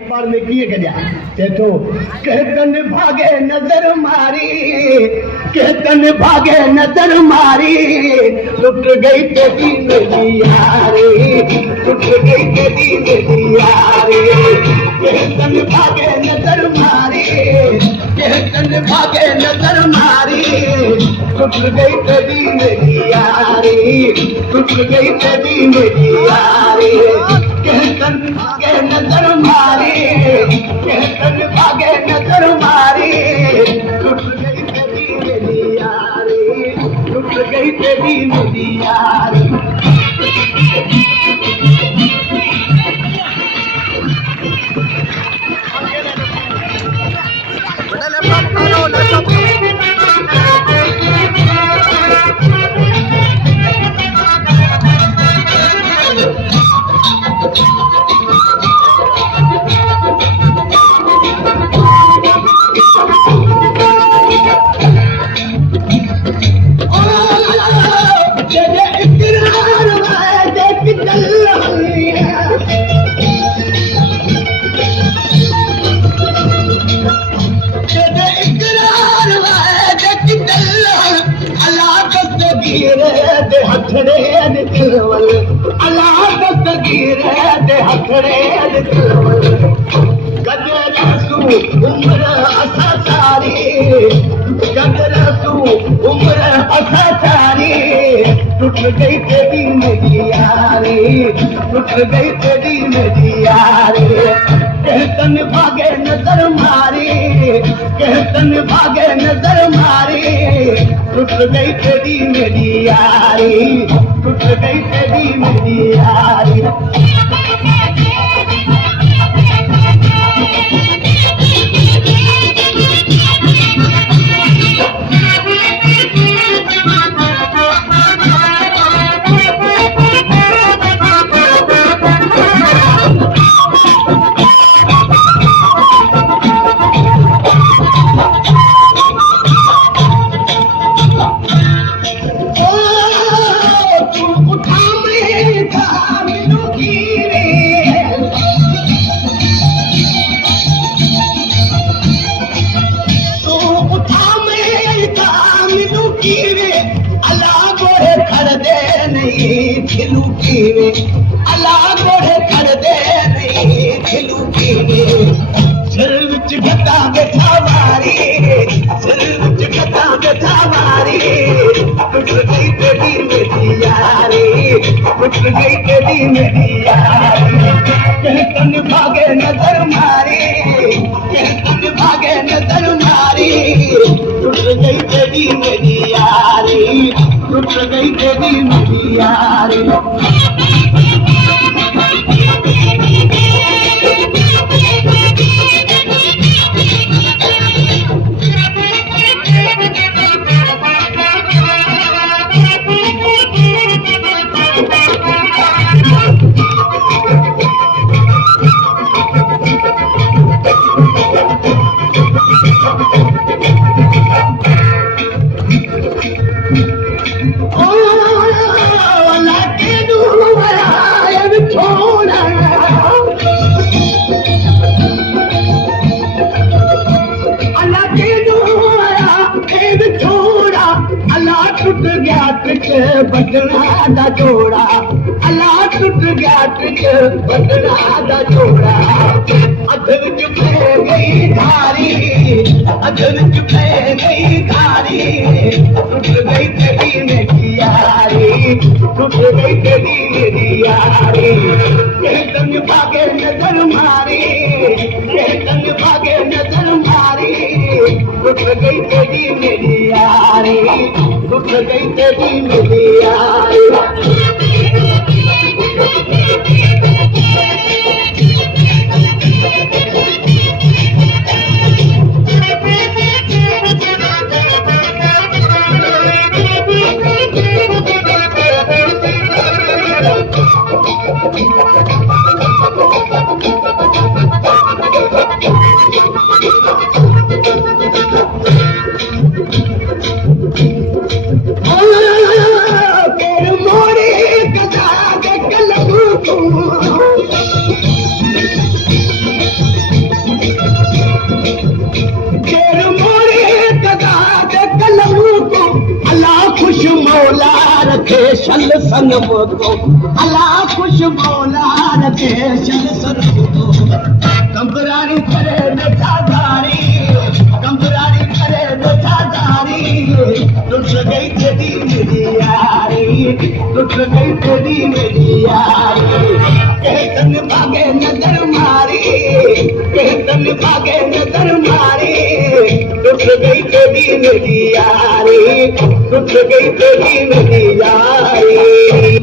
पर में किए गया तो कहतन भागे नजर मारी, कहतन भागे नजर मारी, टूट गई तेरी मेरी यारी, टूट गई तेरी मेरी यारी। कहतन भागे नजर मारी, कहतन भागे नजर मारी, टूट गई तेरी मेरी यारी, टूट गई तेरी मेरी यारी। कहतन भागे नजर मारी, कहतन भागे नजर मारी, टूट गई तेरी मेरी यारी, टूट गई तेरी मेरी यारी। हथड़े दिलवल अल्लाह दस्तगीर दे हथड़े दिलवल। गजरसू उम्र असा सारी, गजरसू उम्र असा सारी, टूट गई तेरी मेरी यारी, टूट गई तेरी मेरी यारी। कहतन भागे नजर मारी, कहतन भागे नजर मारी, टूट गई तेरी मेरी यारी, टूट गई तेरी मेरी यारी। अल्लाह गोड़े खड़ दे नहीं खिलू कीवे, सिर विच गता बैठा मारी, सिर विच गता बैठा मारी, टूट गई तेरी मेरी यारी, टूट गई तेरी मेरी यारी। कहतन भागे नजर मारी, कहतन भागे नजर मारी, टूट गई तेरी मेरी यारी, टूट गई तेरी मेरी यारी। टूट गया ट्रिक बदला दा जोड़ा, अल्लाह टूट गया ट्रिक बदला दा जोड़ा। अध विच पै गई धारी, अध विच पै गई धारी, टूट गई तेरी मेरी यारी, टूट गई तेरी मेरी यारी। कहतन भागे नजर मारी, कहतन भागे नजर मारी, टूट गई तेरी मेरी यारी, टूट गई तेरी मेरी यारी। मोड़ी सनम को अल्लाह कुछ बोला रखे चल सनम को कंबरारी करे बेटा दारी कंबरारी करे बेटा दारी टूट गई तेरी मेरी यारी टूट गई तेरी मेरी यारी कहतन भागे नजर मारी कहतन भागे नजर मारी टूट गई तेरी मेरी यारी टूट गई तेरी मेरी यारी